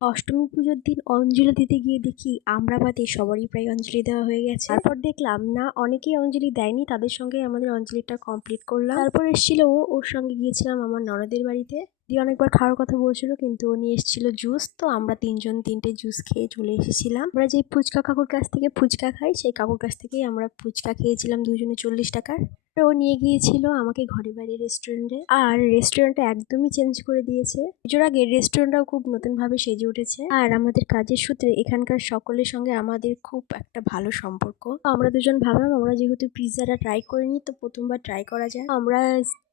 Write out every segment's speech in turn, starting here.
অষ্টমী পুজোর দিন অঞ্জলি দিতে গিয়ে দেখি আমরা বাদে সবারই প্রায় অঞ্জলি দেওয়া হয়ে গেছে। তারপর দেখলাম না অনেকেই অঞ্জলি দেয়নি, তাদের সঙ্গে আমাদের অঞ্জলিটা কমপ্লিট করলাম। তারপর এসেছিল ওর সঙ্গে গিয়েছিলাম আমার ননদের বাড়িতে। দিয়ে অনেকবার খাওয়ার কথা বলছিল, কিন্তু ও নিয়ে এসেছিল জুস, তো আমরা তিনজন তিনটে জুস খেয়ে চলে এসেছিলাম। আমরা যে ফুচকা কাকুর কাছ থেকে ফুচকা খাই, সেই কাকুর কাছ থেকেই আমরা ফুচকা খেয়েছিলাম দুজনে 40 টাকার। ও নিয়ে গিয়েছিল আমাকে ঘরে বাইরে রেস্টুরেন্টে, আর রেস্টুরেন্টটা একদমই চেঞ্জ করে দিয়েছে। পুজোর আগে রেস্টুরেন্টটাও খুব নতুন ভাবে সেজে উঠেছে, আর আমাদের কাজের সূত্রে এখানকার সকলের সঙ্গে আমাদের খুব একটা ভালো সম্পর্ক। তো আমরা দুজন ভাবলাম আমরা যেহেতু পিৎজাটা ট্রাই করিনি, তো প্রথমবার ট্রাই করা যায়। আমরা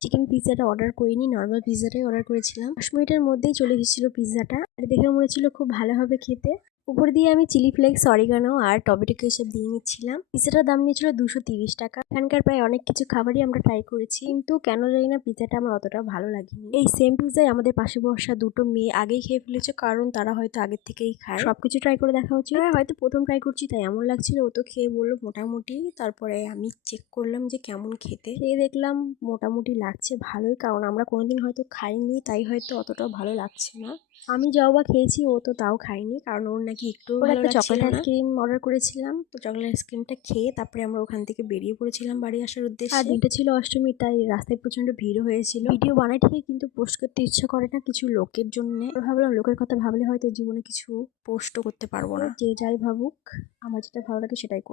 চিকেন পিৎজাটা অর্ডার করিনি, নর্মাল পিৎজাটাই অর্ডার করেছিলাম। 10 মিনিটের মধ্যেই চলে এসেছিল পিৎজাটা, আর দেখে মনে হচ্ছিল খুব ভালো হবে খেতে। উপর দিয়ে আমি চিলি ফ্লেক্স, অরিগানো আর টমেটো কেচাপ দিয়ে নিচ্ছিলাম। পিৎজাটার দাম নিয়েছিল 230 টাকা। এখানকার প্রায় অনেক কিছু খাবারই আমরা ট্রাই করেছি, কিন্তু কেন জানি না পিৎজাটা আমার অতটা ভালো লাগেনি। এই সেম পিৎজাই আমাদের পাশে বসা দুটো মেয়ে আগেই খেয়ে ফেলেছে, কারণ তারা হয়তো আগের থেকেই খায়। সবকিছু ট্রাই করে দেখা উচিত। হয়তো প্রথম ট্রাই করছি তাই এমন লাগছিল, ও তো খেয়ে বললো মোটামুটি। তারপরে আমি চেক করলাম যে কেমন খেতে, খেয়ে দেখলাম মোটামুটি লাগছে ভালোই, কারণ আমরা কোনোদিন হয়তো খাইনি, তাই হয়তো অতটাও ভালো লাগছে না। আমি যাও বা খেয়েছি, ও তো তাও খাইনি, কারণ ওর নাকি একটু ভালো লাগছিল না। চকলেট আইসক্রিম অর্ডার করেছিলাম, তো চকলেট আইসক্রিমটা খেয়ে তারপরে আমরা ওখান থেকে বেরিয়ে পড়েছিলাম বাড়ি আসার উদ্দেশ্যে। আর দিনটা ছিল অষ্টমী, তাই রাস্তায় প্রচন্ড ভিড় হয়েছিল। ভিডিও বানাই ঠিক, কিন্তু পোস্ট করতে ইচ্ছে করে না কিছু লোকের জন্য। ভাবলাম লোকের কথা ভাবলে হয়তো জীবনে কিছু পোস্টও করতে পারবো না। যে যাই ভাবুক, আমার যেটা ভালো লাগে সেটাই করবো।